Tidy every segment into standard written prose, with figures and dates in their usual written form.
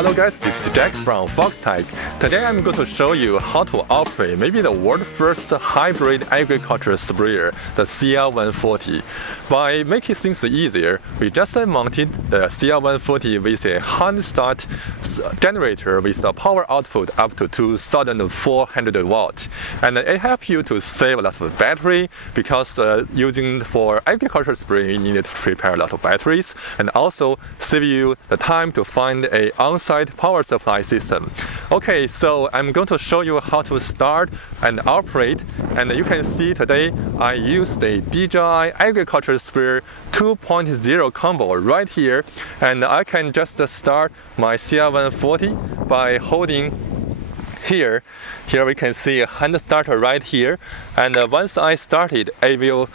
Hello guys, this is Jack from THEA. Today I'm going to show you how to operate maybe the world's first hybrid agriculture sprayer, the THEA 140. By making things easier, we just mounted the THEA 140 with a hand start generator with the power output up to 2400 watts. And it helps you to save a lot of battery because using for agriculture spray you need to prepare a lot of batteries, and also save you the time to find a on-site power supply system. Okay, so I'm going to show you how to start and operate, and you can see today I used a DJI agriculture sprayer 2.0 combo right here, and I can just start my THEA 140 by holding here we can see a hand starter right here, and once I started it will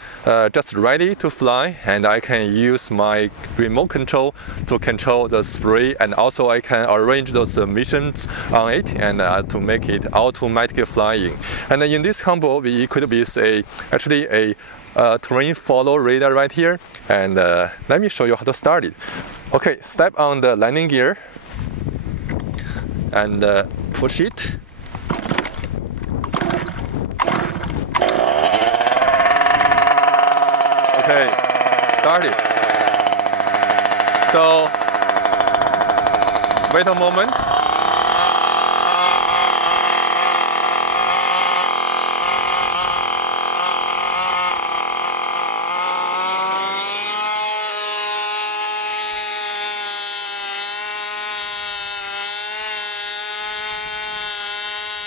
just ready to fly, and I can use my remote control to control the spray, and also I can arrange those missions on it and to make it automatically flying. And in this combo we equipped with actually a terrain follow radar right here, and let me show you how to start it. Okay, step on the landing gear and push it. Okay, start it. So, wait a moment.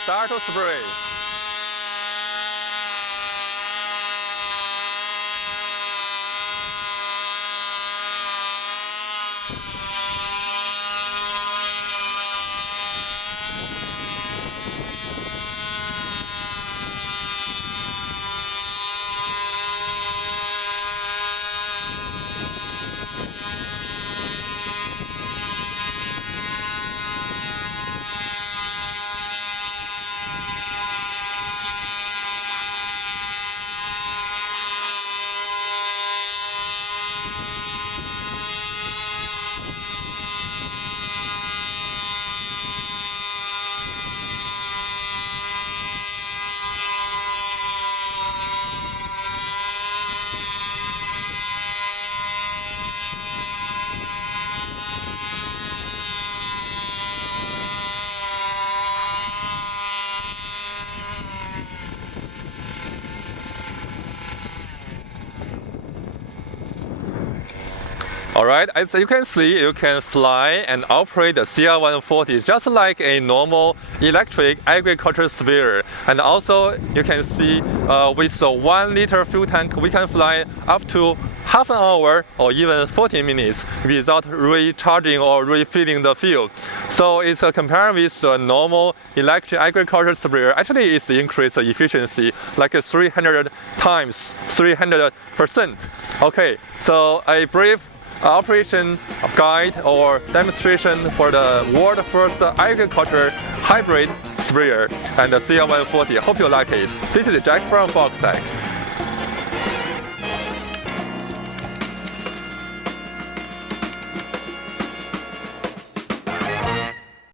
Start to spray. Alright, as you can see, you can fly and operate the THEA 140 just like a normal electric agriculture sprayer. And also you can see with a 1 liter fuel tank we can fly up to half an hour or even 40 minutes without recharging or refilling the fuel. So it's compared with the normal electric agriculture sprayer. Actually it's increased the efficiency like 300 times, 300%. Okay, so a brief operation guide or demonstration for the world first agriculture hybrid sprayer and the THEA 140. Hope you like it. This is Jack from THEA.